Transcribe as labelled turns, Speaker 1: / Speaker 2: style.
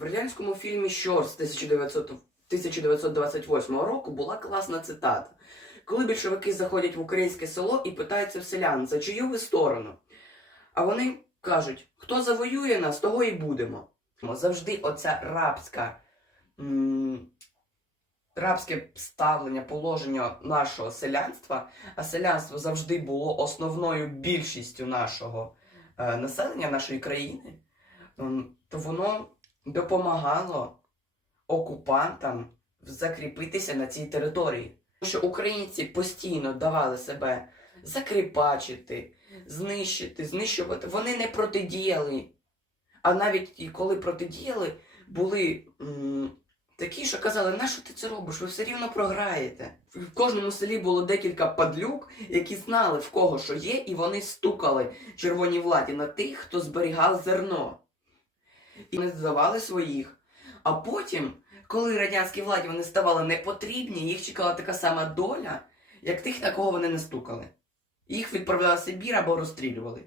Speaker 1: В радянському фільмі Щор з 1900 1928 року була класна цитата. Коли більшовики заходять в українське село і питаються в селян, за чию ви сторону? А вони кажуть, хто завоює нас, того і будемо. Завжди оця рабська, м, рабське ставлення, положення нашого селянства, а селянство завжди було основною більшістю нашого е, населення, нашої країни, то воно допомагало окупантам закріпитися на цій території. Тому що українці постійно давали себе закріпачити, знищити, знищувати. Вони не протидіяли. А навіть коли протидіяли, були м, такі, що казали, нащо ти це робиш? Ви все рівно програєте. В кожному селі було декілька падлюк, які знали в кого що є, і вони стукали червоній владі на тих, хто зберігав зерно. І не здавали своїх. А потім, коли радянській владі вони ставали непотрібні, їх чекала така сама доля, як тих, на кого вони не стукали. Їх відправляли в Сибір або розстрілювали.